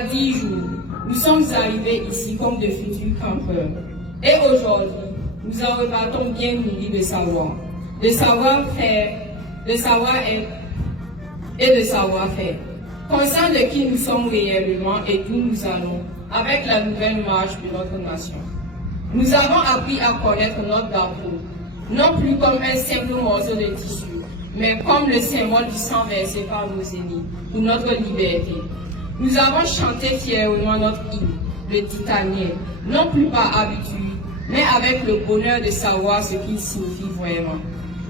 Voilà 10 jours, nous sommes arrivés ici comme de futurs campeurs. Et aujourd'hui, nous en repartons bien nourris de savoir-faire, de savoir-être et de savoir-faire. Conscients de qui nous sommes réellement et d'où nous allons, avec la nouvelle marche de notre nation. Nous avons appris à connaître notre drapeau, non plus comme un simple morceau de tissu, mais comme le symbole du sang versé par nos aînés pour notre liberté. Nous avons chanté fièrement notre hymne, le Titanier, non plus par habitude, mais avec le bonheur de savoir ce qu'il signifie vraiment.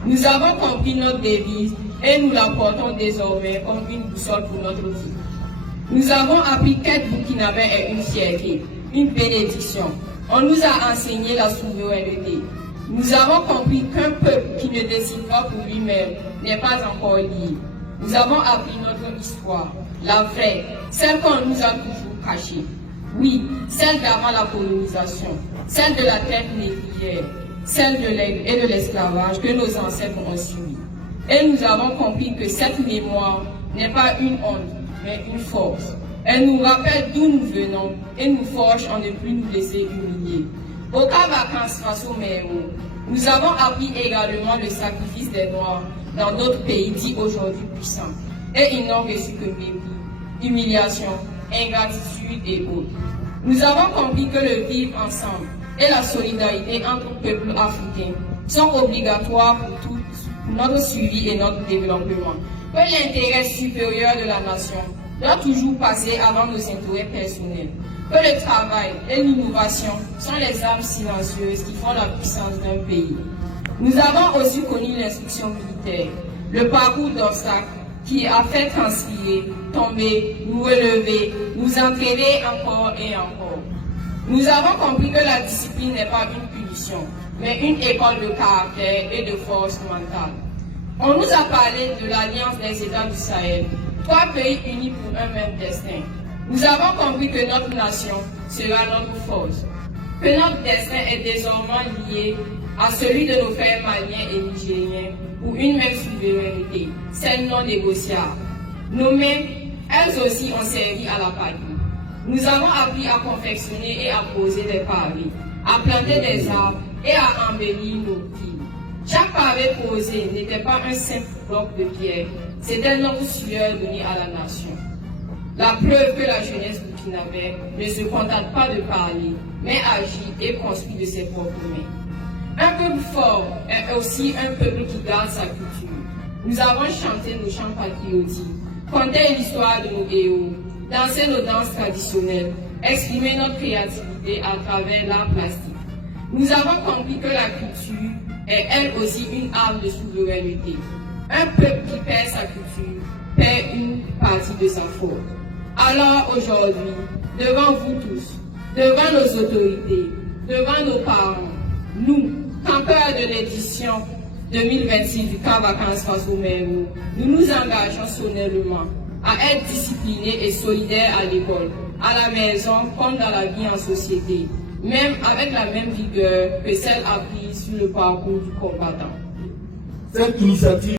Nous avons compris notre devise et nous la portons désormais comme une boussole pour notre vie. Nous avons appris qu'être burkinabé est une fierté, une bénédiction. On nous a enseigné la souveraineté. Nous avons compris qu'un peuple qui ne décide pas pour lui-même n'est pas encore lié. Nous avons appris notre histoire, la vraie, celle qu'on nous a toujours cachée. Oui, celle d'avant la colonisation, celle de la traite négrière, celle de l'aigle et de l'esclavage que nos ancêtres ont subi. Et nous avons compris que cette mémoire n'est pas une honte, mais une force. Elle nous rappelle d'où nous venons et nous forge en ne plus nous laisser humilier. Au cas vacances face au Mémo, nous avons appris également le sacrifice des Noirs dans d'autres pays dits aujourd'hui puissants. Et ils n'ont reçu que mépris, humiliation, ingratitude et autres. Nous avons compris que le vivre ensemble et la solidarité entre peuples africains sont obligatoires pour notre suivi et notre développement. Que l'intérêt supérieur de la nation doit toujours passer avant nos intérêts personnels. Que le travail et l'innovation sont les armes silencieuses qui font la puissance d'un pays. Nous avons aussi connu l'instruction militaire, le parcours d'obstacles qui a fait transpirer, tomber, nous relever, nous entraîner encore et encore. Nous avons compris que la discipline n'est pas une punition, mais une école de caractère et de force mentale. On nous a parlé de l'Alliance des États du Sahel, 3 pays unis pour un même destin. Nous avons compris que notre nation sera notre force, que notre destin est désormais lié à celui de nos frères maliens et nigériens pour une même souveraineté, celle non négociable. Nos mains, elles aussi ont servi à la patrie. Nous avons appris à confectionner et à poser des pavés, à planter des arbres et à embellir nos villes. Chaque pavé posé n'était pas un simple bloc de pierre, c'était notre sueur donnée à la nation. La preuve que la jeunesse burkinabé ne se contente pas de parler, mais agit et construit de ses propres mains. Un peuple fort est aussi un peuple qui garde sa culture. Nous avons chanté nos chants patriotiques, conté l'histoire de nos héros, dansé nos danses traditionnelles, exprimé notre créativité à travers l'art plastique. Nous avons compris que la culture est elle aussi une arme de souveraineté. Un peuple qui perd sa culture perd une partie de sa force. Alors aujourd'hui, devant vous tous, devant nos autorités, devant nos parents, nous, campeurs de l'édition 2026 du camp vacances face au Mémo, nous nous engageons solennellement à être disciplinés et solidaires à l'école, à la maison comme dans la vie en société, même avec la même vigueur que celle apprise sur le parcours du combattant. Cette initiative